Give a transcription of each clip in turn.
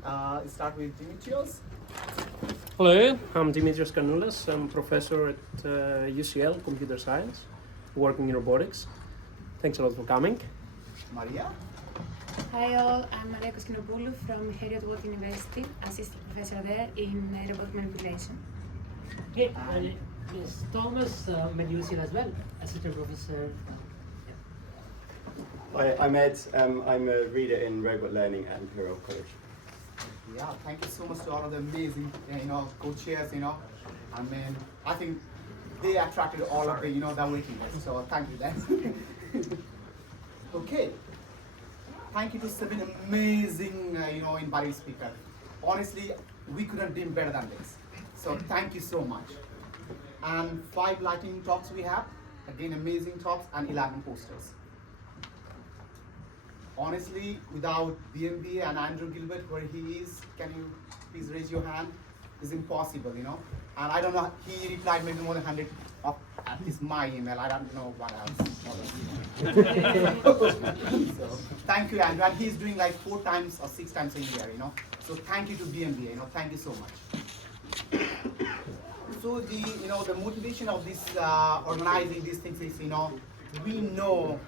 Start with Dimitrios. Hello, I'm Dimitrios Kanoulas. I'm professor at UCL Computer Science, working in robotics. Thanks a lot for coming. Maria. Hi all, I'm Maria Koskinopoulou from Heriot-Watt University, assistant professor there in robotic manipulation. Hey, my name is Thomas, I'm at UCL as well, assistant professor. Hi, I'm Ed. I'm a reader in robot learning at Imperial College. Yeah, thank you so much to all of the amazing, co-chairs. I mean, I think they attracted all of the, the waiting list. So thank you, then. Okay. Thank you to 7 amazing, invited speakers. Honestly, we couldn't dream better than this. So thank you so much. And 5 lightning talks we have. Again, amazing talks and 11 posters. Honestly, without BMVA and Andrew Gilbert, where he is, can you please raise your hand? It's impossible, And I don't know, he replied maybe more than 100 of at least my email. I don't know what else. So thank you, Andrew. And he's doing like 4 times or 6 times a year, So thank you to BMVA, thank you so much. So the motivation of this organizing these things is, we know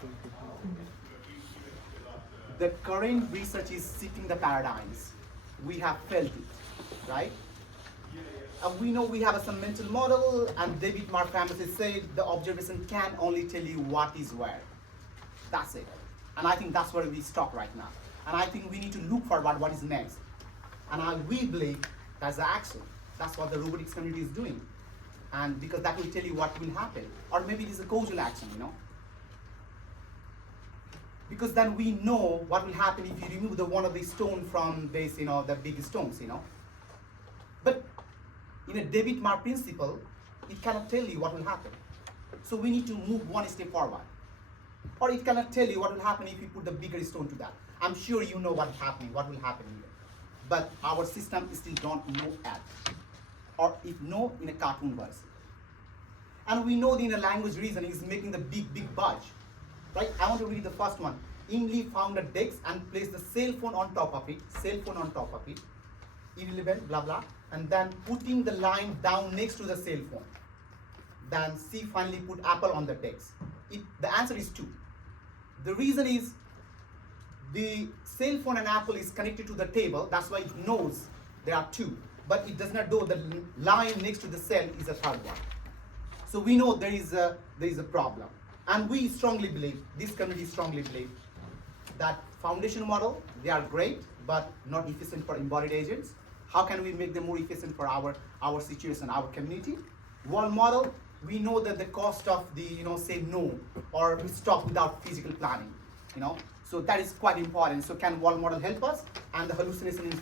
the current research is shifting the paradigms. We have felt it, right? And we know we have some mental model, and David Mark famously said the observation can only tell you what is where. That's it. And I think that's where we stop right now. And I think we need to look for what is next. And we believe that's the action. That's what the robotics community is doing. And because that will tell you what will happen. Or maybe it is a causal action, Because then we know what will happen if you remove one of the stone from this, the big stones, But in a David Mark principle, it cannot tell you what will happen. So we need to move 1 step forward. Or it cannot tell you what will happen if you put the bigger stone to that. I'm sure you know what will happen here. But our system still don't know yet. Or if no, in a cartoon version. And we know in a language reason is making the big budge. Right? I want to read the first one. Ingmar found a desk and placed the cell phone on top of it. Irrelevant, blah blah. And then putting the line down next to the cell phone. Then C finally put apple on the desk. The answer is 2. The reason is the cell phone and apple is connected to the table. That's why it knows there are 2. But it does not know the line next to the cell is a 3rd one. So we know there is a problem. And we strongly believe, this community strongly believe, that foundation model, they are great, but not efficient for embodied agents. How can we make them more efficient for our situation, our community? World model, we know that the cost of the, say no, or stop without physical planning, So that is quite important. So can world model help us? And the hallucination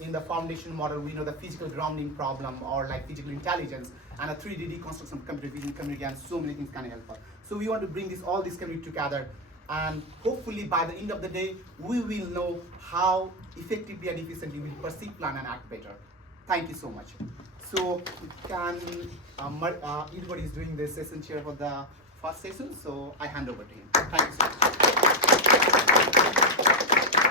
in the foundation model, we know the physical grounding problem, or like physical intelligence, and a 3D reconstruction of computer vision community, and so many things can help us. So we want to bring all this community together, and hopefully by the end of the day, we will know how effectively and efficiently we perceive, plan, and act better. Thank you so much. So can everybody is doing the session chair for the first session, so I hand over to him. Thank you so much.